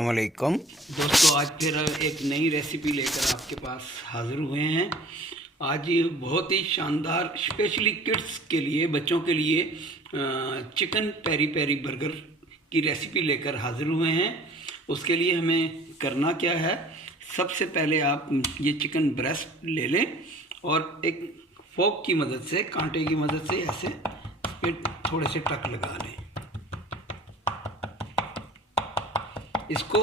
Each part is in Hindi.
अस्सलाम वालेकुम दोस्तों, आज फिर एक नई रेसिपी लेकर आपके पास हाज़िर हुए हैं। आज ये बहुत ही शानदार, स्पेशली किड्स के लिए, बच्चों के लिए चिकन पेरी पेरी बर्गर की रेसिपी लेकर हाज़िर हुए हैं। उसके लिए हमें करना क्या है, सबसे पहले आप ये चिकन ब्रेस्ट ले लें और एक फोक की मदद से, कांटे की मदद से ऐसे पे थोड़े से टक लगा लें। इसको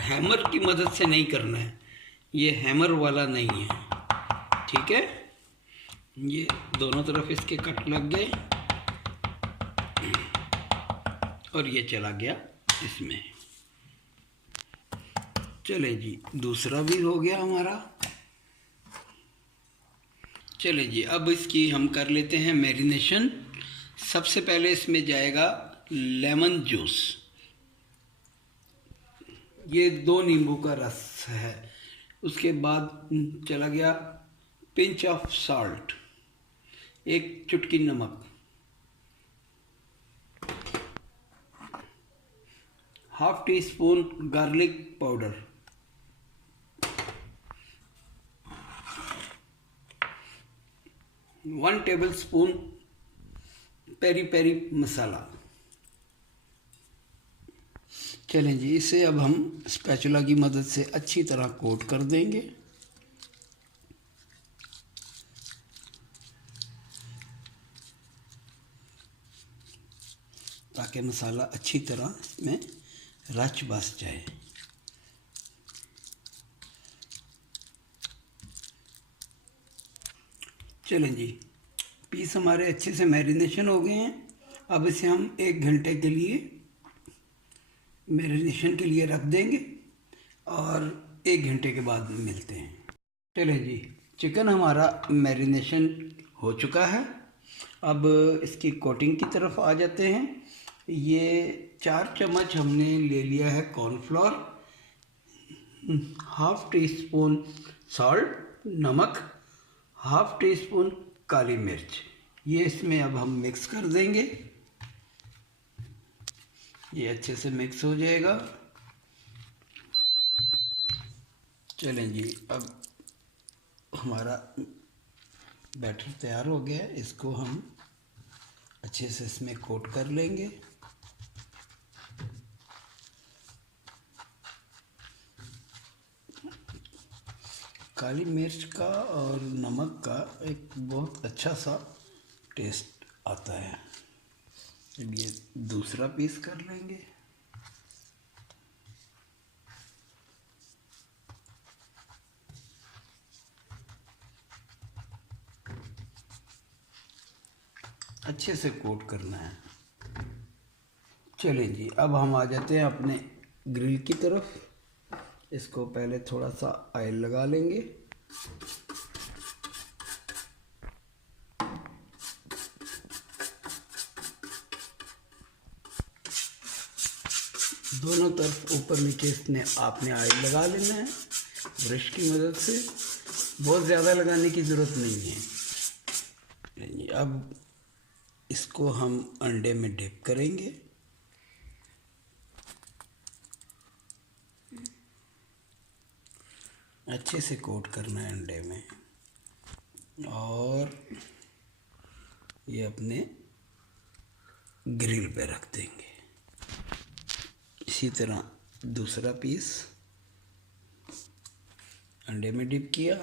हैमर की मदद से नहीं करना है, ये हैमर वाला नहीं है, ठीक है। ये दोनों तरफ इसके कट लग गए और ये चला गया इसमें। चले जी, दूसरा भी हो गया हमारा। चले जी, अब इसकी हम कर लेते हैं मैरिनेशन। सबसे पहले इसमें जाएगा लेमन जूस, ये 2 नींबू का रस है। उसके बाद चला गया पिंच ऑफ सॉल्ट, 1 चुटकी नमक, ½ teaspoon garlic powder, 1 tablespoon peri peri masala. चलें जी, इसे अब हम स्पैचुला की मदद से अच्छी तरह कोट कर देंगे। ताकि मसाला अच्छी तरह इसमें रच बस जाए। चलें जी, पीस हमारे अच्छे से मैरिनेशन हो गए हैं। अब इसे हम 1 घंटे के लिए मैरिनेशन के लिए रख देंगे और 1 घंटे के बाद मिलते हैं। चलें जी, चिकन हमारा मैरिनेशन हो चुका है। अब इसकी कोटिंग की तरफ आ जाते हैं। ये 4 चम्मच हमने ले लिया है कॉर्नफ्लोर, ½ टी स्पून सॉल्ट, नमक, ½ टी स्पून काली मिर्च। ये इसमें अब हम मिक्स कर देंगे। ये अच्छे से मिक्स हो जाएगा। चलें जी, अब हमारा बैटर तैयार हो गया है। इसको हम अच्छे से इसमें कोट कर लेंगे। काली मिर्च का और नमक का एक बहुत अच्छा सा टेस्ट आता है। अब ये दूसरा पीस कर लेंगे। अच्छे से कोट करना है। चलें जी, अब हम आ जाते हैं अपने ग्रिल की तरफ। इसको पहले थोड़ा सा ऑयल लगा लेंगे। दोनों तरफ ऊपर नीचे इसने आपने ऑयल लगा लेना है ब्रश की मदद से। बहुत ज़्यादा लगाने की ज़रूरत नहीं है। अब इसको हम अंडे में डिप करेंगे। अच्छे से कोट करना है अंडे में और ये अपने ग्रिल पे रख देंगे। इसी तरह दूसरा पीस अंडे में डिप किया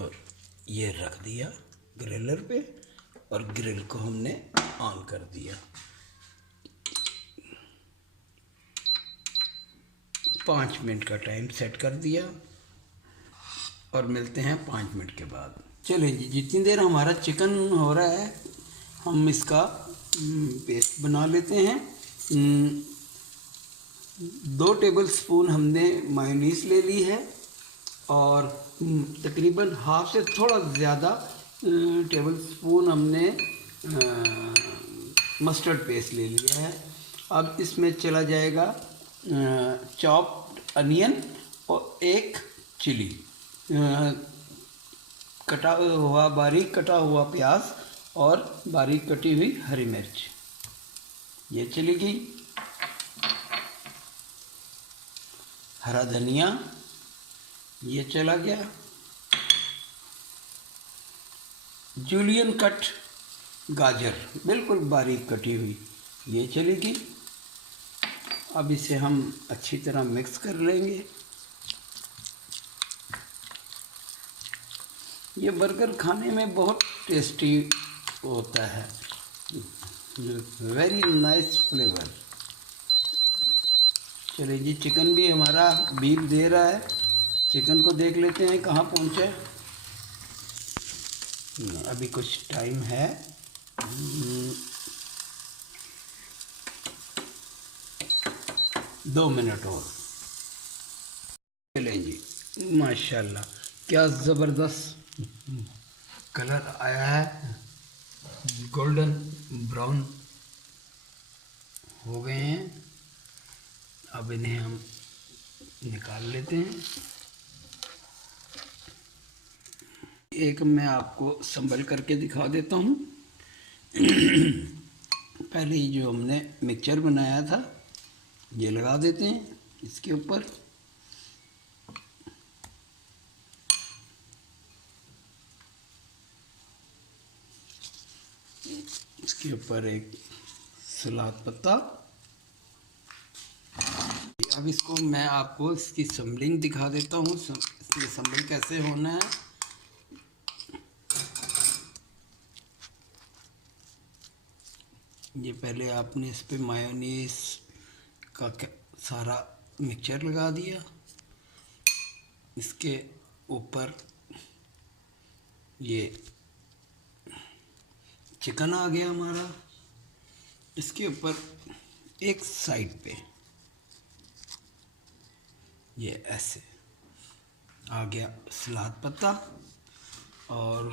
और ये रख दिया ग्रिलर पे और ग्रिल को हमने ऑन कर दिया। 5 मिनट का टाइम सेट कर दिया और मिलते हैं 5 मिनट के बाद। चलिए जी, जितनी देर हमारा चिकन हो रहा है हम इसका पेस्ट बना लेते हैं। 2 टेबल स्पून हमने मायोनीज ले ली है और तकरीबन ½ से थोड़ा ज़्यादा टेबल स्पून हमने मस्टर्ड पेस्ट ले लिया है। अब इसमें चला जाएगा चॉप्ड अनियन और 1 चिली, बारीक कटा हुआ प्याज और बारीक कटी हुई हरी मिर्च, ये चली गई। हरा धनिया, ये चला गया। जूलियन कट गाजर, बिल्कुल बारीक कटी हुई, ये चलेगी। अब इसे हम अच्छी तरह मिक्स कर लेंगे। ये बर्गर खाने में बहुत टेस्टी होता है, वेरी नाइस फ्लेवर। चलिए जी, चिकन भी हमारा बीप दे रहा है। चिकन को देख लेते हैं कहाँ पहुँचे। अभी कुछ टाइम है। 2 मिनट और। चलें जी, माशाल्लाह क्या ज़बरदस्त कलर आया है, गोल्डन ब्राउन हो गए हैं। अब इन्हें हम निकाल लेते हैं। एक मैं आपको संभल करके दिखा देता हूँ। पहले ही जो हमने मिक्सचर बनाया था ये लगा देते हैं इसके ऊपर। इसके ऊपर एक सलाद पत्ता। अब इसको मैं आपको इसकी संभलिंग दिखा देता हूँ, इसकी संभल कैसे होना है। ये पहले आपने इस पे मायोनीज का सारा मिक्सचर लगा दिया। इसके ऊपर ये चिकन आ गया हमारा। इसके ऊपर एक साइड पे ये ऐसे आ गया सलाद पत्ता, और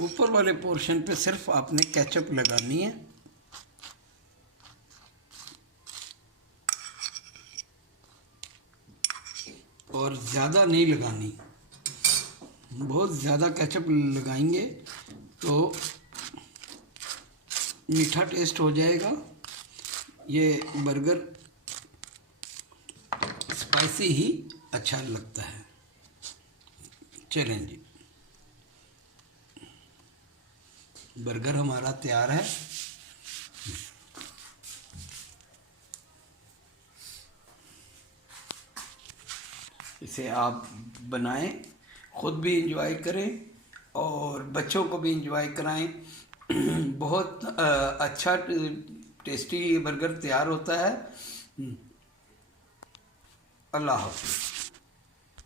ऊपर वाले पोर्शन पे सिर्फ आपने केचप लगानी है। और ज़्यादा नहीं लगानी, बहुत ज़्यादा केचप लगाएंगे तो मीठा टेस्ट हो जाएगा। ये बर्गर स्पाइसी ही अच्छा लगता है। चलें जी, बर्गर हमारा तैयार है। इसे आप बनाएं, ख़ुद भी इंजॉय करें और बच्चों को भी इंजॉय कराएं। बहुत अच्छा टेस्टी बर्गर तैयार होता है। अल्लाह हाफ़िज़।